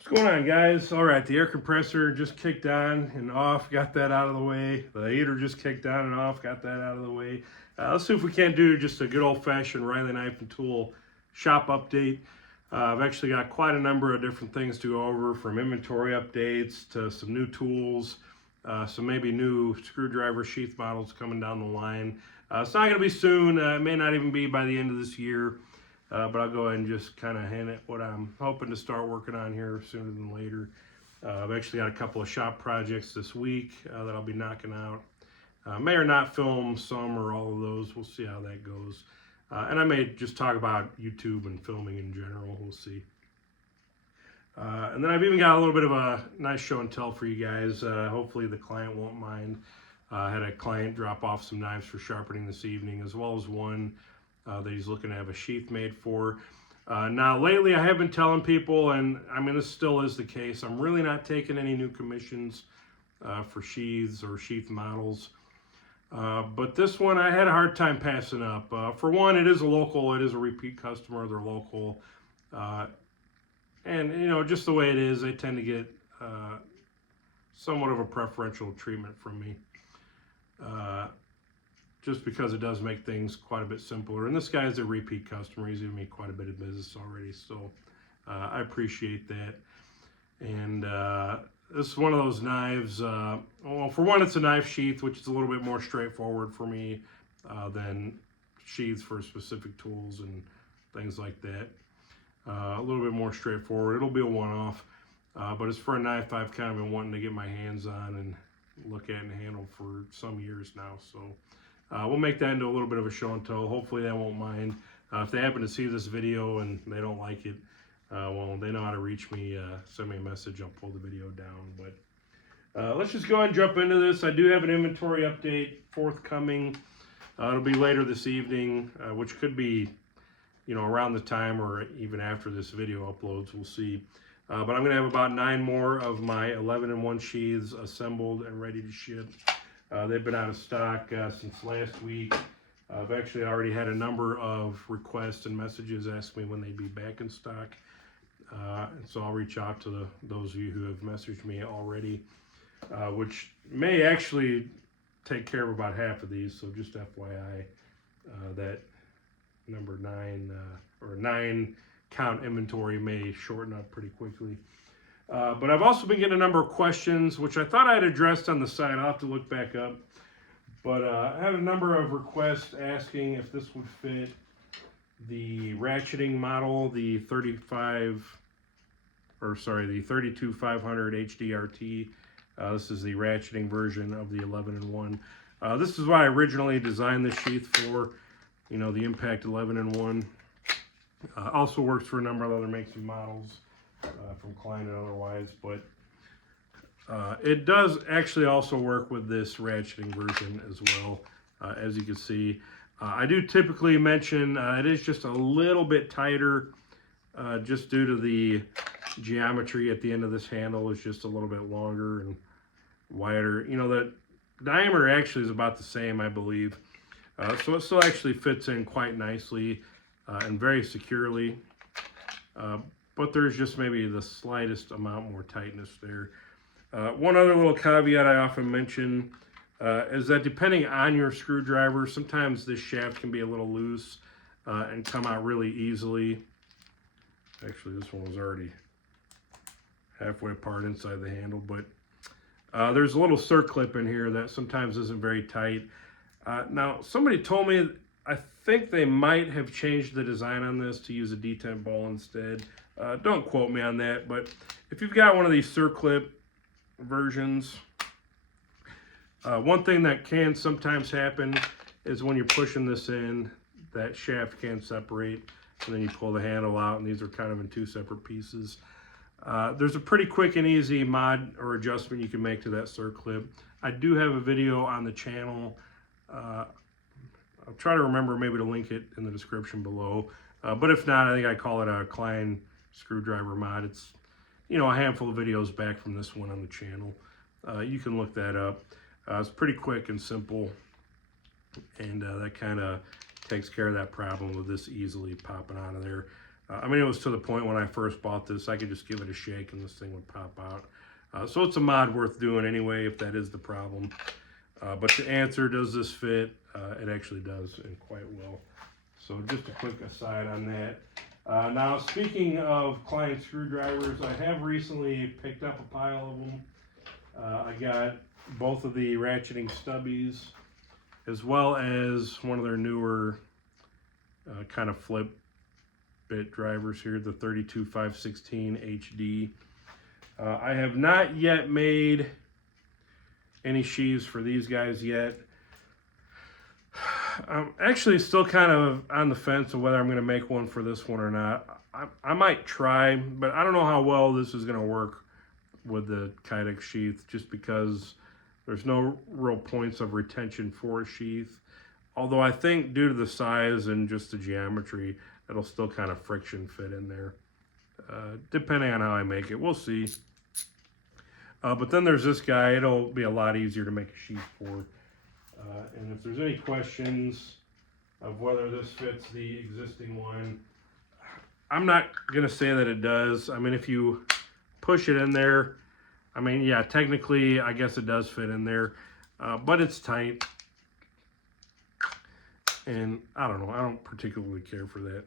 What's going on, guys? All right, the air compressor just kicked on and off, got that out of the way. The heater just kicked on and off, got that out of the way. Let's see if we can't do just a good old-fashioned Riley Knife and Tool shop update. I've actually got quite a number of different things to go over, from inventory updates to some new tools, some maybe new screwdriver sheath models coming down the line. It's not going to be soon. It may not even be by the end of this year. But I'll go ahead and just kind of hint at what I'm hoping to start working on here sooner than later. I've actually got a couple of shop projects this week that I'll be knocking out. May or not film some or all of those. We'll see how that goes. And I may just talk about YouTube and filming in general. We'll see. And then I've even got a little bit of a nice show and tell for you guys. Hopefully the client won't mind. I had a client drop off some knives for sharpening this evening, as well as one that he's looking to have a sheath made for. Now, lately I have been telling people, and I mean, this still is the case, I'm really not taking any new commissions for sheaths or sheath models. But this one I had a hard time passing up. For one, it is a repeat customer, they're local. And, you know, just the way it is, they tend to get somewhat of a preferential treatment from me. Just because it does make things quite a bit simpler. And this guy is a repeat customer. He's given me quite a bit of business already, so I appreciate that. And this is one of those knives, well, for one, it's a knife sheath, which is a little bit more straightforward for me than sheaths for specific tools and things like that. A little bit more straightforward. It'll be a one-off, but it's for a knife I've kind of been wanting to get my hands on and look at and handle for some years now, so we'll make that into a little bit of a show and tell. Hopefully they won't mind. If they happen to see this video and they don't like it, well, they know how to reach me. Send me a message. I'll pull the video down. But let's just go ahead and jump into this. I do have an inventory update forthcoming. It'll be later this evening, which could be, you know, around the time or even after this video uploads. We'll see. But I'm going to have about 9 more of my 11-in-1 sheaths assembled and ready to ship. They've been out of stock since last week. I've actually already had a number of requests and messages asking me when they'd be back in stock. And so I'll reach out to those of you who have messaged me already, which may actually take care of about half of these. So just FYI, that number 9 or 9 count inventory may shorten up pretty quickly. But I've also been getting a number of questions, which I thought I had addressed on the site. I'll have to look back up. But I had a number of requests asking if this would fit the ratcheting model, the 32500 HDRT. This is the ratcheting version of the 11-in-1. This is what I originally designed this sheath for, you know, the Impact 11-in-1. Also works for a number of other makes and models. From Klein and otherwise, but it does actually also work with this ratcheting version as well. As you can see, I do typically mention it is just a little bit tighter, just due to the geometry at the end of this handle is just a little bit longer and wider. You know, the diameter actually is about the same, I believe, so it still actually fits in quite nicely and very securely. But there's just maybe the slightest amount more tightness there. One other little caveat I often mention is that depending on your screwdriver, sometimes this shaft can be a little loose and come out really easily. Actually, this one was already halfway apart inside the handle, but there's a little circlip in here that sometimes isn't very tight. Now, somebody told me, I think they might have changed the design on this to use a detent ball instead. Don't quote me on that, but if you've got one of these circlip versions, one thing that can sometimes happen is when you're pushing this in, that shaft can separate, and then you pull the handle out, and these are kind of in 2 separate pieces. There's a pretty quick and easy mod or adjustment you can make to that circlip. I do have a video on the channel. I'll try to remember maybe to link it in the description below. But if not, I think I call it a Klein screwdriver mod. It's, you know, a handful of videos back from this one on the channel. You can look that up. It's pretty quick and simple, and that kind of takes care of that problem with this easily popping out of there. I mean, it was to the point when I first bought this, I could just give it a shake and this thing would pop out. So it's a mod worth doing anyway, if that is the problem. But to answer, does this fit? It actually does, and quite well. So just a quick aside on that. Now, speaking of client screwdrivers, I have recently picked up a pile of them. I got both of the ratcheting stubbies, as well as one of their newer kind of flip bit drivers here, the 32516 HD. I have not yet made any sheaves for these guys yet. I'm actually still kind of on the fence of whether I'm going to make one for this one or not. I might try, but I don't know how well this is going to work with the Kydex sheath, just because there's no real points of retention for a sheath. Although I think due to the size and just the geometry, it'll still kind of friction fit in there. Depending on how I make it, we'll see. But then there's this guy. It'll be a lot easier to make a sheath for. And if there's any questions of whether this fits the existing one, I'm not going to say that it does. I mean, if you push it in there, I mean, yeah, technically, I guess it does fit in there, but it's tight. And I don't know, I don't particularly care for that.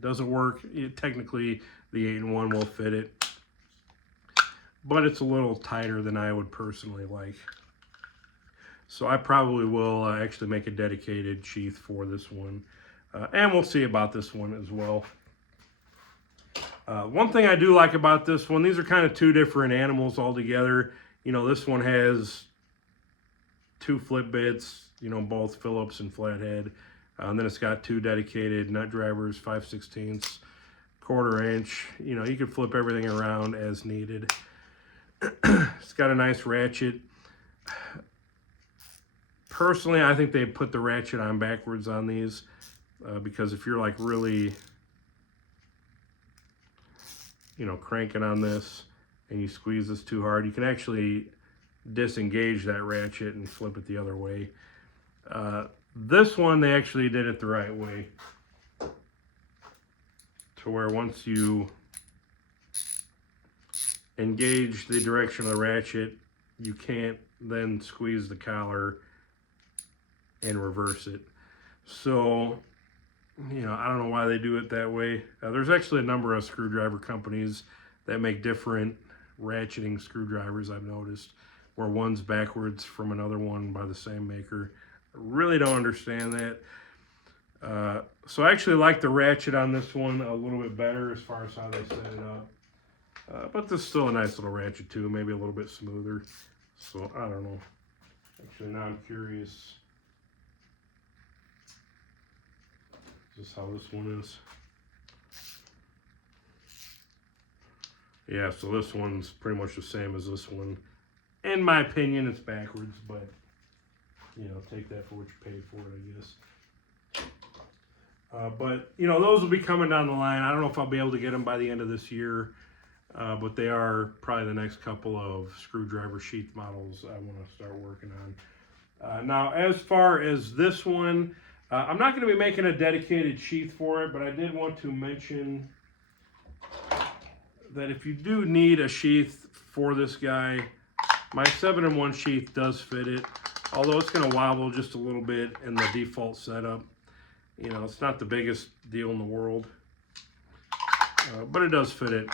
Does it work? Technically, the 8-in-1 will fit it, but it's a little tighter than I would personally like. So I probably will actually make a dedicated sheath for this one. And we'll see about this one as well. One thing I do like about this one, these are kind of two different animals altogether. You know, this one has two flip bits, you know, both Phillips and flathead. And then it's got two dedicated nut drivers, 5/16, 1/4 inch. You know, you can flip everything around as needed. It's got a nice ratchet. Personally, I think they put the ratchet on backwards on these because if you're like really, you know, cranking on this and you squeeze this too hard, you can actually disengage that ratchet and flip it the other way. This one, they actually did it the right way, to where once you engage the direction of the ratchet, you can't then squeeze the collar and reverse it. So, you know, I don't know why they do it that way. There's actually a number of screwdriver companies that make different ratcheting screwdrivers, I've noticed, where one's backwards from another one by the same maker. I really don't understand that. So I actually like the ratchet on this one a little bit better as far as how they set it up. But this is still a nice little ratchet too, maybe a little bit smoother. So I don't know. Actually, now I'm curious. Is this how this one is? Yeah, so this one's pretty much the same as this one. In my opinion, it's backwards, but, you know, take that for what you paid for it, I guess. But, you know, those will be coming down the line. I don't know if I'll be able to get them by the end of this year, but they are probably the next couple of screwdriver sheath models I want to start working on. Now, as far as this one, I'm not going to be making a dedicated sheath for it, but I did want to mention that if you do need a sheath for this guy, my 7-in-1 sheath does fit it, although it's going to wobble just a little bit in the default setup. You know, it's not the biggest deal in the world, but it does fit it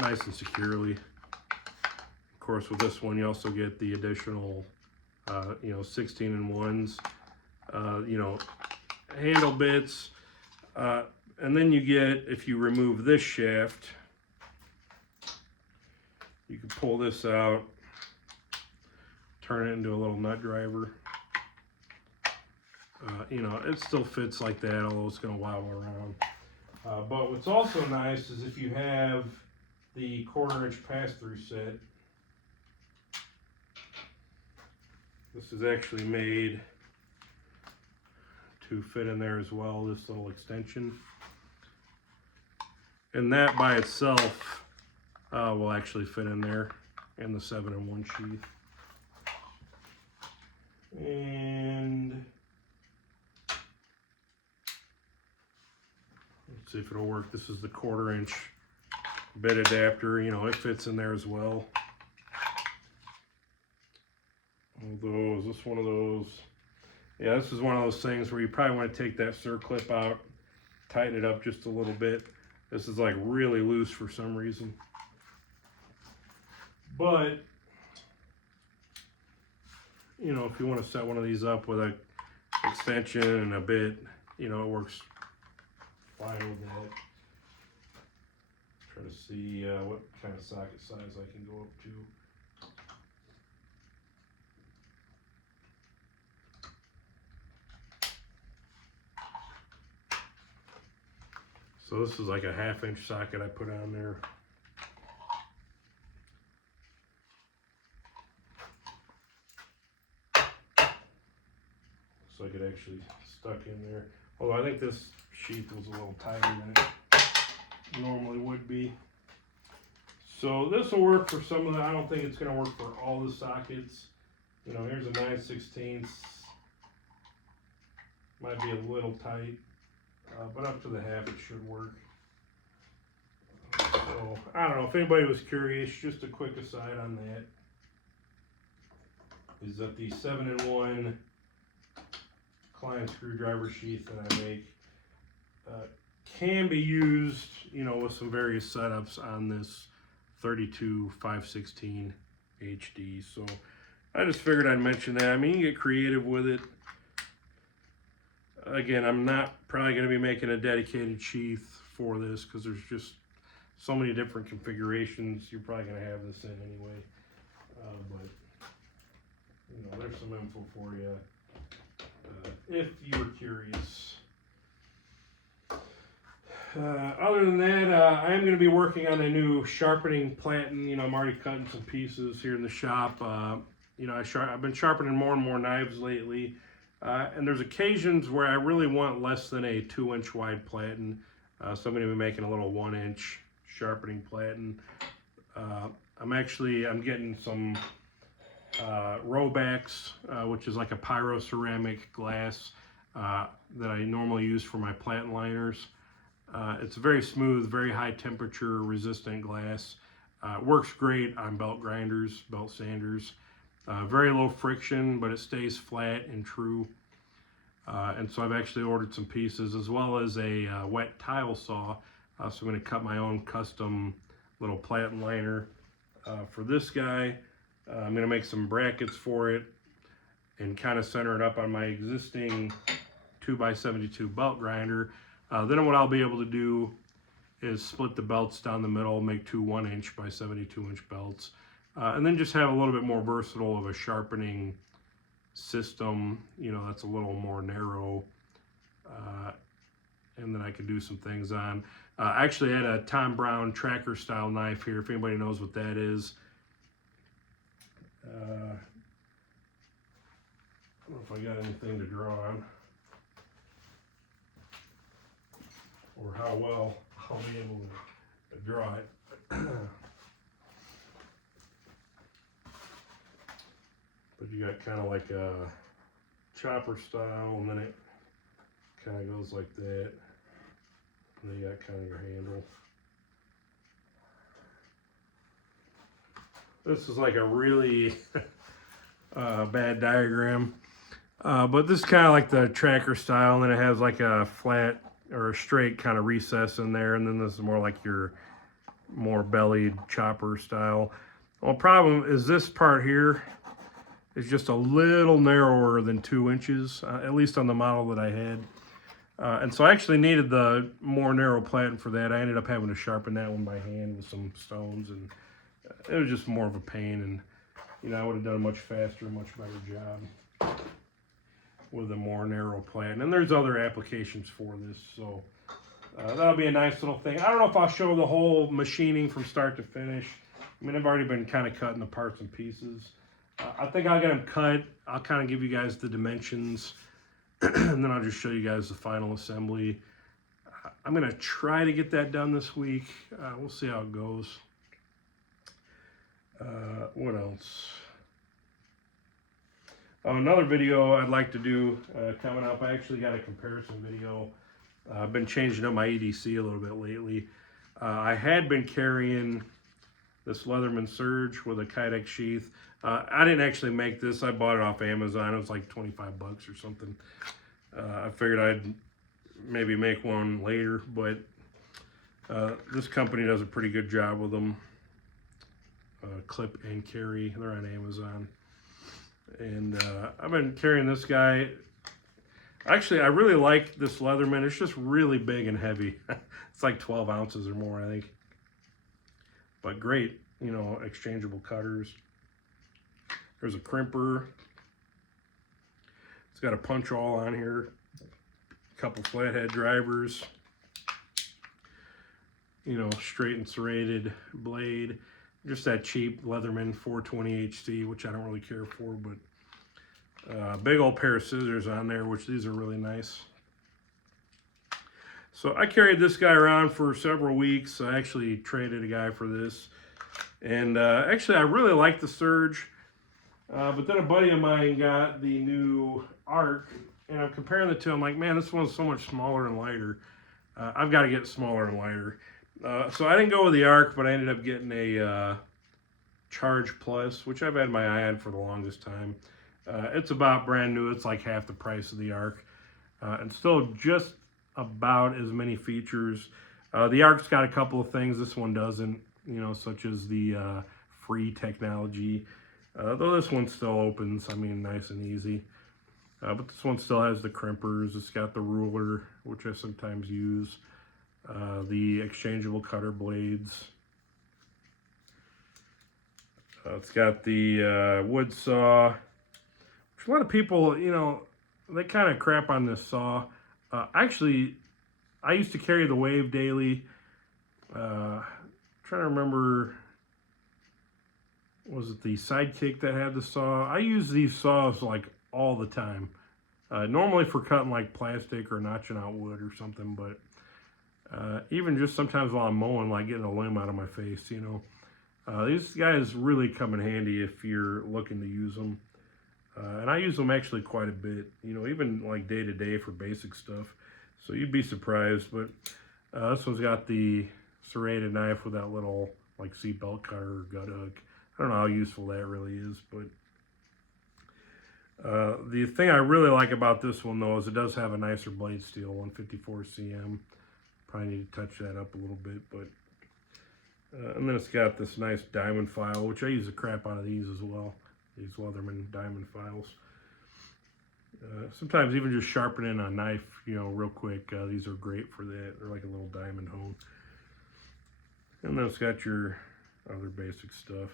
nice and securely. Of course, with this one, you also get the additional, you know, 16-in-1s, you know, handle bits, and then you get, if you remove this shaft, you can pull this out, turn it into a little nut driver. You know, it still fits like that, although it's going to wobble around. But what's also nice is if you have the 1/4 inch pass-through set, this is actually made to fit in there as well, this little extension. And that by itself will actually fit in there in the 7-in-1 sheath. And let's see if it'll work. This is the 1/4 inch bit adapter. You know, it fits in there as well. Although, is this one of those? Yeah, this is one of those things where you probably want to take that circlip out, tighten it up just a little bit. This is like really loose for some reason. But, you know, if you want to set one of these up with a extension and a bit, you know, it works fine with that. Try to see what kind of socket size I can go up to. So this is like a 1/2 inch socket I put on there. Looks like it actually stuck in there. Although I think this sheath was a little tighter than it normally would be. So this will work for some of the, I don't think it's going to work for all the sockets. You know, here's a 9/16. Might be a little tight. But up to the 1/2 it should work. So I don't know if anybody was curious, just a quick aside on that is that the 7-in-1 Klein screwdriver sheath that I make can be used, you know, with some various setups on this 32 5/16 HD. So I just figured I'd mention that. I mean, you can get creative with it. Again, I'm not probably going to be making a dedicated sheath for this because there's just so many different configurations. You're probably going to have this in anyway. But, you know, there's some info for you if you were curious. Other than that, I am going to be working on a new sharpening platen. You know, I'm already cutting some pieces here in the shop. You know, I've been sharpening more and more knives lately. And there's occasions where I really want less than a 2-inch wide platen. So I'm going to be making a little 1-inch sharpening platen. I'm getting some Robex, which is like a pyroceramic glass that I normally use for my platen liners. It's very smooth, very high temperature resistant glass. Works great on belt grinders, belt sanders. Very low friction, but it stays flat and true. And so I've actually ordered some pieces as well as a wet tile saw. So I'm going to cut my own custom little platen liner for this guy. I'm going to make some brackets for it and kind of center it up on my existing 2x72 belt grinder. Then what I'll be able to do is split the belts down the middle, make 2 1-inch by 72-inch belts. And then just have a little bit more versatile of a sharpening system, you know, that's a little more narrow. And then I could do some things on. I actually had a Tom Brown tracker style knife here, if anybody knows what that is. I don't know if I got anything to draw on or how well I'll be able to draw it. But you got kind of like a chopper style, and then it kind of goes like that. And then you got kind of your handle. This is like a really bad diagram. But this is kind of like the tracker style, and then it has like a flat or a straight kind of recess in there, and then this is more like your more bellied chopper style. Well, problem is this part here is just a little narrower than 2 inches, at least on the model that I had. And so I actually needed the more narrow platen for that. I ended up having to sharpen that one by hand with some stones, and it was just more of a pain. And, you know, I would have done a much faster, much better job with a more narrow platen. And there's other applications for this, so that'll be a nice little thing. I don't know if I'll show the whole machining from start to finish. I mean, I've already been kind of cutting the parts and pieces. I think I'll get them cut. I'll kind of give you guys the dimensions, and then I'll just show you guys the final assembly. I'm going to try to get that done this week. We'll see how it goes. What else? Another video I'd like to do coming up. I actually got a comparison video I've been changing up my EDC a little bit lately. I had been carrying this Leatherman Surge with a Kydex sheath. I didn't actually make this. I bought it off Amazon. It was like 25 bucks or something. I figured I'd maybe make one later, but this company does a pretty good job with them. Clip and Carry, they're on Amazon. And I've been carrying this guy. Actually, I really like this Leatherman. It's just really big and heavy. It's like 12 ounces or more, I think. But great, you know, exchangeable cutters. There's a crimper. It's got a punch awl on here. A couple flathead drivers. You know, straight and serrated blade. Just that cheap Leatherman 420 HC, which I don't really care for, but big old pair of scissors on there, which these are really nice. So I carried this guy around for several weeks. I actually traded a guy for this. And actually, I really like the Surge. But then a buddy of mine got the new Arc. And I'm comparing the two. I'm like, man, this one's so much smaller and lighter. I've got to get smaller and lighter. So I didn't go with the Arc, but I ended up getting a Charge Plus, which I've had my eye on for the longest time. It's about brand new. It's like half the price of the Arc. And still just about as many features. The Arc's got a couple of things this one doesn't, you know, such as the free technology. Though this one still opens, I mean, nice and easy. But this one still has the crimpers. It's got the ruler, which I sometimes use. The exchangeable cutter blades. It's got the wood saw, which a lot of people, you know, they kind of crap on this saw. Actually, I used to carry the Wave daily. Trying to remember, was it the Sidekick that had the saw? I use these saws like all the time. Normally for cutting like plastic or notching out wood or something, but even just sometimes while I'm mowing, like getting a limb out of my face, you know. These guys really come in handy if you're looking to use them. And I use them actually quite a bit, you know, even like day to day for basic stuff. So you'd be surprised, but this one's got the serrated knife with that little like seatbelt cutter or gut hook. I don't know how useful that really is, but the thing I really like about this one though is it does have a nicer blade steel, 154 cm. Probably need to touch that up a little bit, but and then it's got this nice diamond file, which I use the crap out of these as well. These Leatherman diamond files. Sometimes even just sharpening a knife, you know, real quick. These are great for that. They're like a little diamond hone. And then it's got your other basic stuff.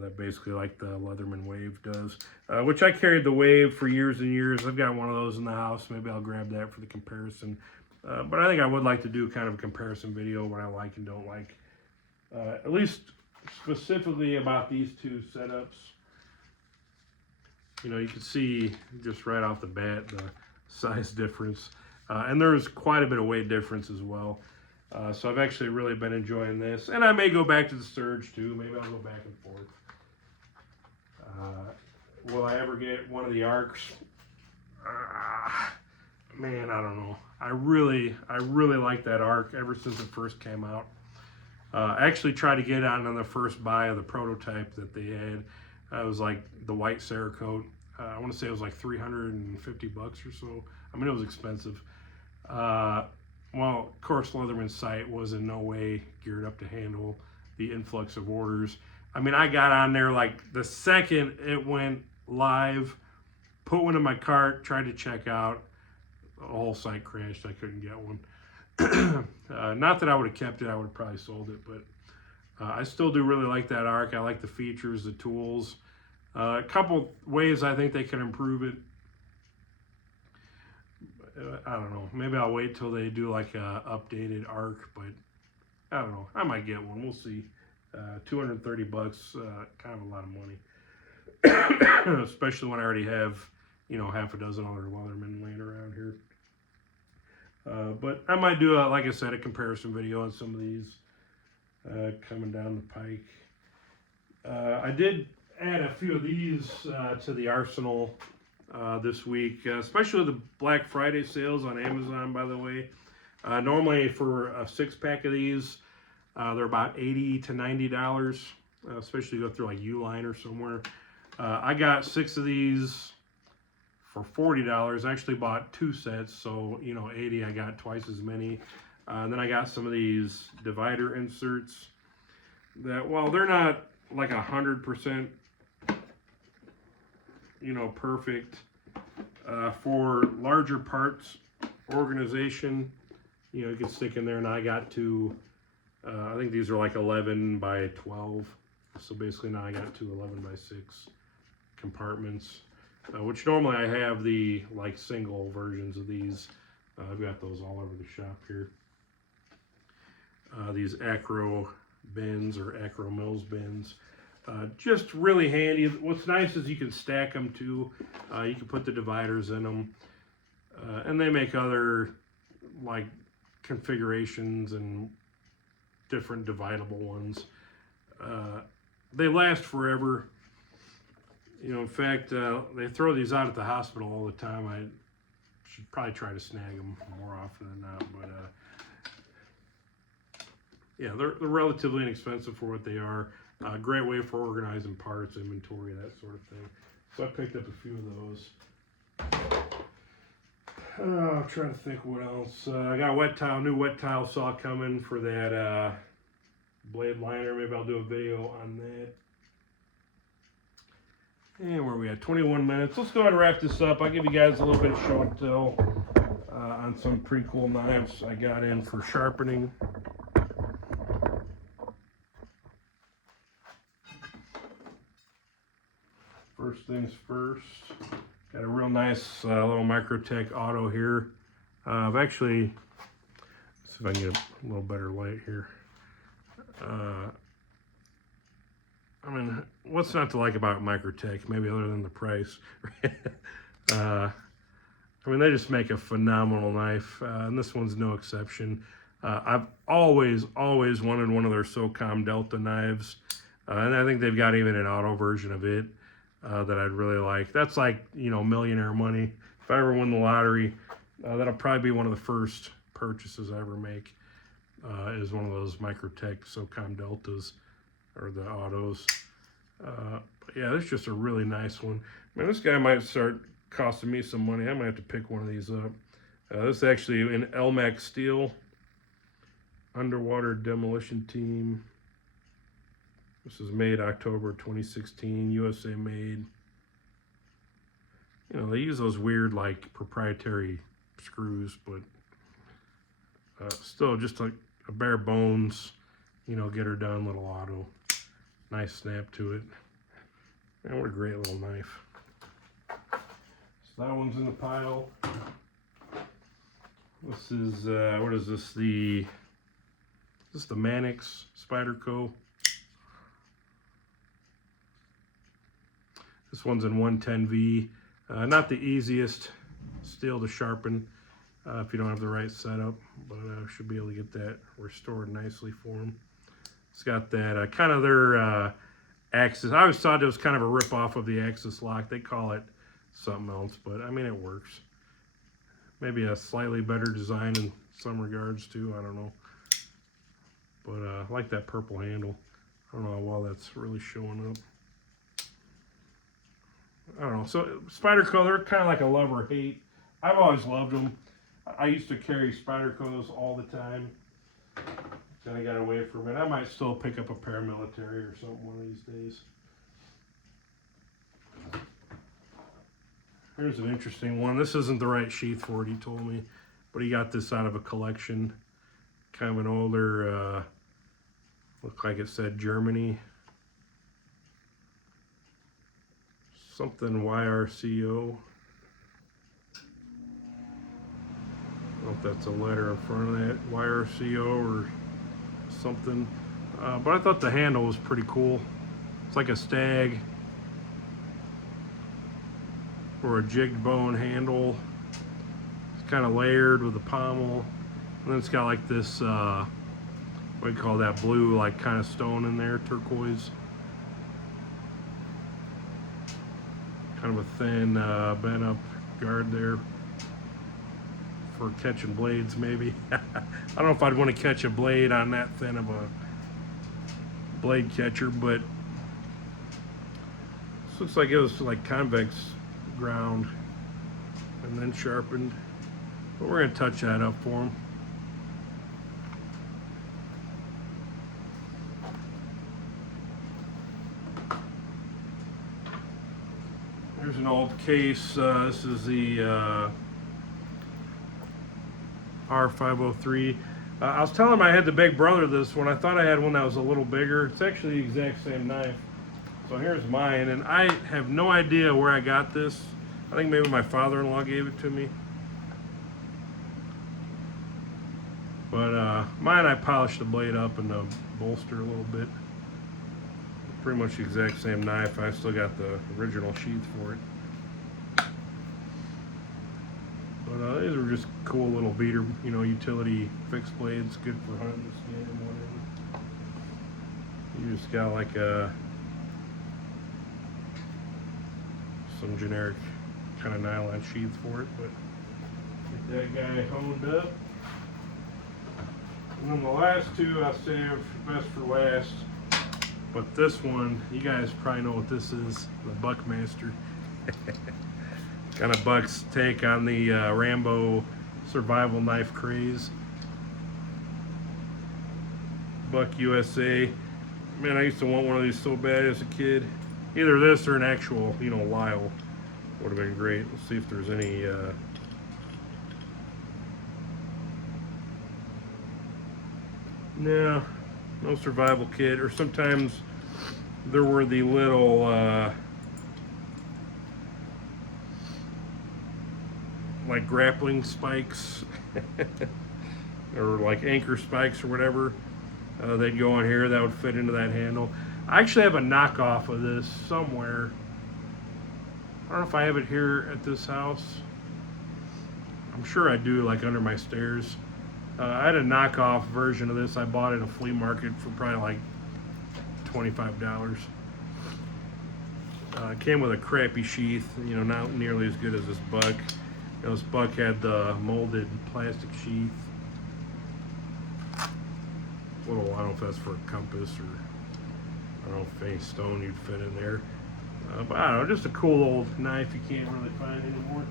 That basically like the Leatherman Wave does. Which I carried the Wave for years and years. I've got one of those in the house. Maybe I'll grab that for the comparison. But I think I would like to do kind of a comparison video, what I like and don't like. At least specifically about these two setups. You know, you can see just right off the bat the size difference. And there's quite a bit of weight difference as well. So I've actually really been enjoying this. And I may go back to the Surge too. Maybe I'll go back and forth. Will I ever get one of the Arcs? Man, I don't know. I really like that Arc ever since it first came out. I actually tried to get on the first buy of the prototype that they had. It was like the white Cerakote. I want to say it was like 350 bucks or so. I mean, it was expensive. Well, of course, Leatherman's site was in no way geared up to handle the influx of orders. I mean, I got on there like the second it went live, put one in my cart, tried to check out. The whole site crashed. I couldn't get one. Not that I would have kept it. I would have probably sold it, but I still do really like that Arc. I like the features, the tools. A couple ways I think they can improve it. I don't know. Maybe I'll wait till they do like a updated Arc, but I don't know. I might get one. We'll see. 230 bucks, kind of a lot of money, especially when I already have, you know, half a dozen other Leatherman laying around here. But I might do, like I said, a comparison video on some of these coming down the pike. I did add a few of these to the arsenal this week, especially the Black Friday sales on Amazon, by the way. Normally for a 6-pack of these, they're about $80 to $90, especially go through like Uline or somewhere. I got 6 of these for $40. I actually bought 2 sets, so 80. I got twice as many. Then I got some of these divider inserts that, while they're not like 100%, perfect, for larger parts organization, you can stick in there. And I got two. I think these are like 11 by 12. So basically now I got two 11 by 6 compartments, which normally I have the like single versions of these. I've got those all over the shop here. These Acro bins or Acro Mills bins. Just really handy. What's nice is you can stack them too. You can put the dividers in them. And they make other like configurations and different dividable ones. They last forever. In fact, they throw these out at the hospital all the time. I should probably try to snag them more often than not. But yeah, they're relatively inexpensive for what they are. Great way for organizing parts, inventory, that sort of thing. So I picked up a few of those. I'm trying to think what else. I got a new wet tile saw coming for that blade liner. Maybe I'll do a video on that. And where are we at? 21 minutes. Let's go ahead and wrap this up. I'll give you guys a little bit of show and tell on some pretty cool knives I got in for sharpening. First things first, got a real nice little Microtech Auto here. I've actually, let's see if I can get a little better light here. I mean, what's not to like about Microtech, maybe other than the price? I mean, they just make a phenomenal knife, and this one's no exception. I've always wanted one of their SOCOM Delta knives, and I think they've got even an auto version of it. That I'd really like. That's like, millionaire money. If I ever win the lottery, that'll probably be one of the first purchases I ever make, is one of those Microtech SOCOM Deltas, or the autos. But yeah, this is just a really nice one. Man, this guy might start costing me some money. I might have to pick one of these up. This is actually an Elmax steel, underwater demolition team. This is made October 2016, USA made. They use those weird, like, proprietary screws, but still just like a bare bones, get her done little auto. Nice snap to it. Man, what a great little knife. So that one's in the pile. This is, what is this? Is this the Manix Spyderco? This one's in 110V. Not the easiest steel to sharpen if you don't have the right setup, but I should be able to get that restored nicely for them. It's got that kind of their Axis. I always thought it was kind of a rip-off of the Axis lock. They call it something else, but I mean, it works. Maybe a slightly better design in some regards too, I don't know. But I like that purple handle. I don't know how well that's really showing up. I don't know. So Spyderco, they're kind of like a love or hate. I've always loved them. I used to carry Spydercos all the time. Then I got away from it. I might still pick up a paramilitary or something one of these days. Here's an interesting one. This isn't the right sheath for it, he told me, but he got this out of a collection. Kind of an older, looked like it said Germany. Something YRCO. I don't know if that's a letter in front of that, YRCO or something. But I thought the handle was pretty cool. It's like a stag or a jigged bone handle. It's kind of layered with a pommel. And then it's got like this, what do you call that, blue like kind of stone in there, turquoise. kind of a thin bent up guard there for catching blades maybe. I don't know if I'd want to catch a blade on that thin of a blade catcher, but this looks like it was like convex ground and then sharpened. But we're gonna touch that up for him. Here's an old case. This is the R503. I was telling him I had the Big Brother this one. I thought I had one that was a little bigger. It's actually the exact same knife. So here's mine, and I have no idea where I got this. I think maybe my father-in-law gave it to me. But mine, I polished the blade up and the bolster a little bit. Pretty much the exact same knife. I still got the original sheath for it. But these are just cool little beater, you know, utility fixed blades, good for hunting, skinning, whatever. You just got like some generic kind of nylon sheath for it, but get that guy honed up. And then the last two I saved best for last. But this one, you guys probably know what this is, the Buckmaster. Kind of Buck's take on the Rambo survival knife craze. Buck USA. Man, I used to want one of these so bad as a kid. Either this or an actual, you know, Lyle would have been great. Let's see if there's any no survival kit. Or sometimes there were the little like grappling spikes or like anchor spikes or whatever. They'd go on here that would fit into that handle. I actually have a knockoff of this somewhere. I don't know if I have it here at this house. I'm sure I do, like under my stairs. I had a knockoff version of this. I bought it at a flea market for probably like $25. It came with a crappy sheath, you know, not nearly as good as this Buck. You know, this Buck had the molded plastic sheath. Little, I don't know if that's for a compass or I don't know if any stone you'd fit in there. But I don't know, just a cool old knife you can't really find anymore.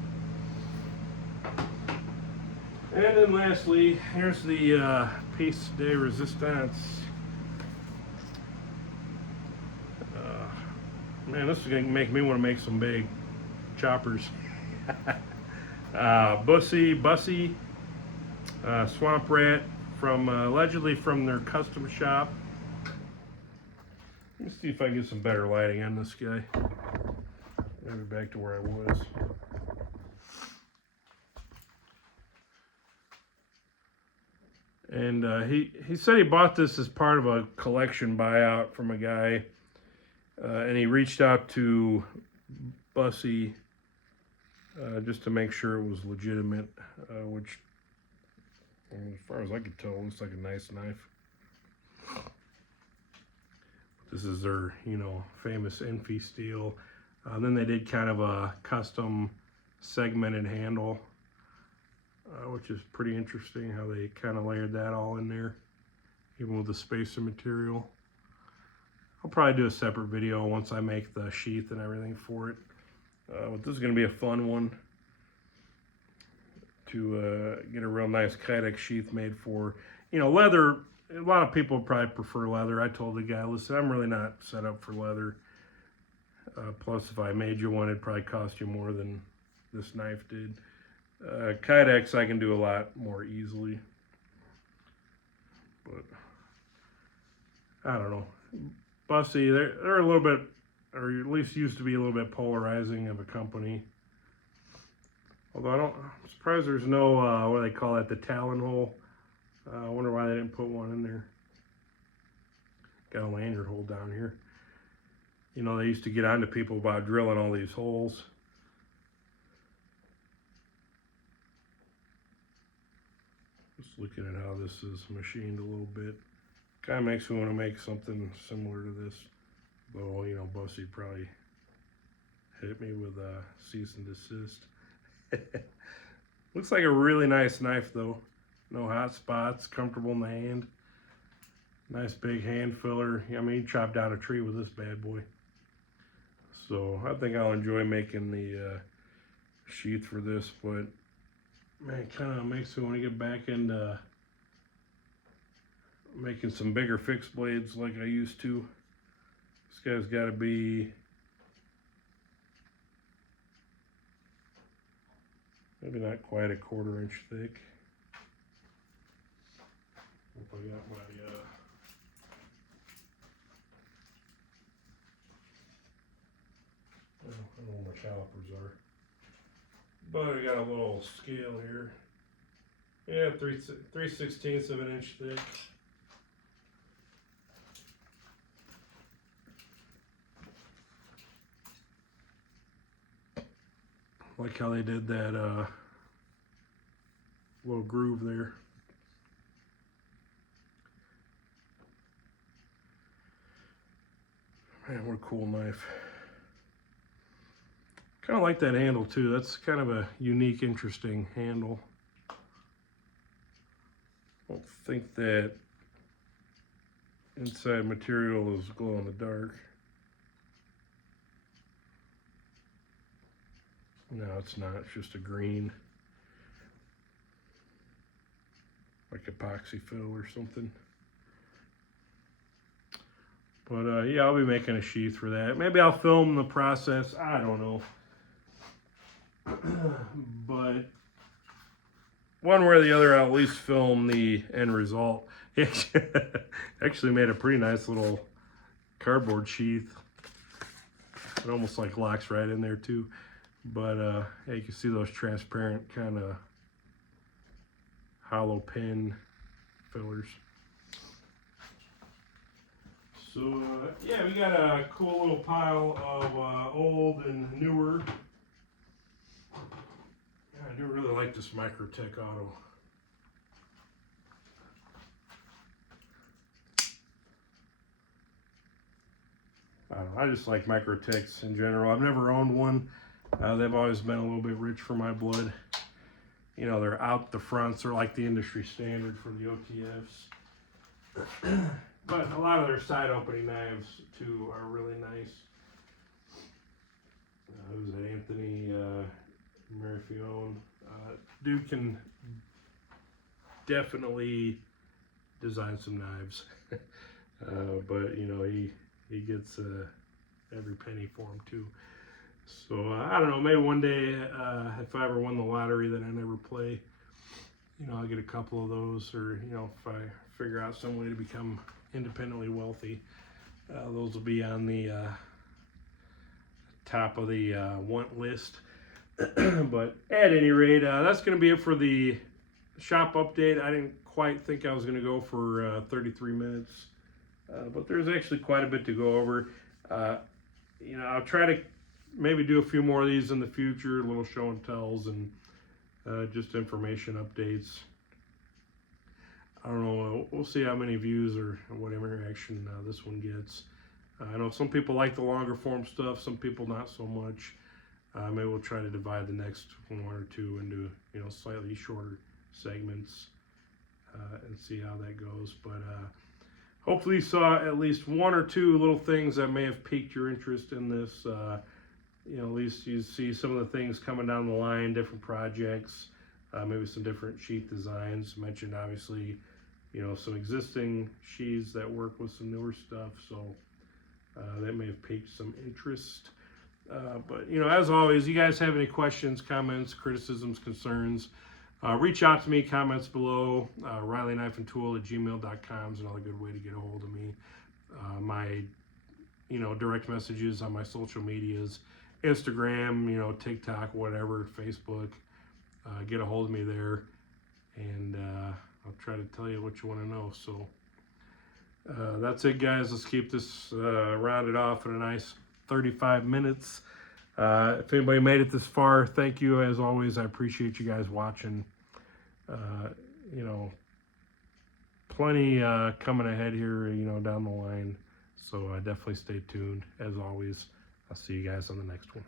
And then lastly, here's the Piece de Resistance. Man, this is going to make me want to make some big choppers. Bussy, Swamp Rat, from allegedly from their custom shop. Let me see if I can get some better lighting on this guy. Maybe back to where I was. And he said he bought this as part of a collection buyout from a guy, and he reached out to Bussy just to make sure it was legitimate, which, as far as I could tell, looks like a nice knife. This is their, you know, famous Enfi steel. Then they did kind of a custom segmented handle, which is pretty interesting how they kind of layered that all in there, even with the spacer material. I'll probably do a separate video once I make the sheath and everything for it. But this is going to be a fun one to get a real nice Kydex sheath made for, you know, leather. A lot of people probably prefer leather. I told the guy, listen, I'm really not set up for leather. Plus, if I made you one, it'd probably cost you more than this knife did. Kydex, I can do a lot more easily. But, I don't know. Bussy, they're a little bit, or at least used to be a little bit polarizing of a company. Although I'm surprised there's no, what do they call that, the Talon hole. I wonder why they didn't put one in there. Got a lanyard hole down here. You know, they used to get on to people about drilling all these holes. Just looking at how this is machined a little bit. Kind of makes me want to make something similar to this. Though, you know, Bussy probably hit me with a cease and desist. Looks like a really nice knife though. No hot spots, comfortable in the hand. Nice big hand filler. I mean, you chop down a tree with this bad boy. So I think I'll enjoy making the sheath for this, but man, it kind of makes me want to get back into making some bigger fixed blades like I used to. This guy's got to be maybe not quite a 1/4 inch thick. Hope I got my I don't know where my calipers are, but I got a little scale here. Yeah, 3/16 of an inch thick. Like how they did that little groove there. Man, what a cool knife. Kind of like that handle too. That's kind of a unique, interesting handle. I don't think that inside material is glow in the dark. No, it's not. It's just a green, like epoxy fill or something. But yeah, I'll be making a sheath for that. Maybe I'll film the process. I don't know. But one way or the other, I'll at least film the end result. Actually made a pretty nice little cardboard sheath. It almost like locks right in there too. But yeah, you can see those transparent kind of hollow pin fillers. So yeah, we got a cool little pile of old and newer. Yeah, I do really like this Microtech Auto. I just like Microtechs in general. I've never owned one. They've always been a little bit rich for my blood. You know, they're out the fronts. They're like the industry standard for the OTFs. But a lot of their side opening knives too are really nice. Who's that? Anthony Marifione. Dude can definitely design some knives. But you know, he gets every penny for them too. So I don't know, maybe one day if I ever won the lottery that I never play, you know, I'll get a couple of those, or you know, if I figure out some way to become independently wealthy, those will be on the top of the want list. But at any rate, that's going to be it for the shop update. I didn't quite think I was going to go for 33 minutes, but there's actually quite a bit to go over. You know, I'll try to maybe do a few more of these in the future, little show and tells and just information updates. I don't know, we'll see how many views or what interaction this one gets. I know some people like the longer form stuff, some people not so much. Maybe we'll try to divide the next one or two into, you know, slightly shorter segments and see how that goes. But hopefully you saw at least one or two little things that may have piqued your interest in this. You know, at least you see some of the things coming down the line, different projects, maybe some different sheath designs. Mentioned obviously, you know, some existing sheaths that work with some newer stuff, so that may have piqued some interest. But you know, as always, you guys have any questions, comments, criticisms, concerns, reach out to me, comments below. RileyKnifeandTool@gmail.com is another good way to get a hold of me. My, you know, direct messages on my social medias, Instagram, you know, TikTok, whatever, Facebook. Get a hold of me there, and I'll try to tell you what you want to know. So that's it, guys. Let's keep this rounded off at a nice 35 minutes. If anybody made it this far, thank you. As always, I appreciate you guys watching. You know, plenty coming ahead here, you know, down the line. So definitely stay tuned. As always, I'll see you guys on the next one.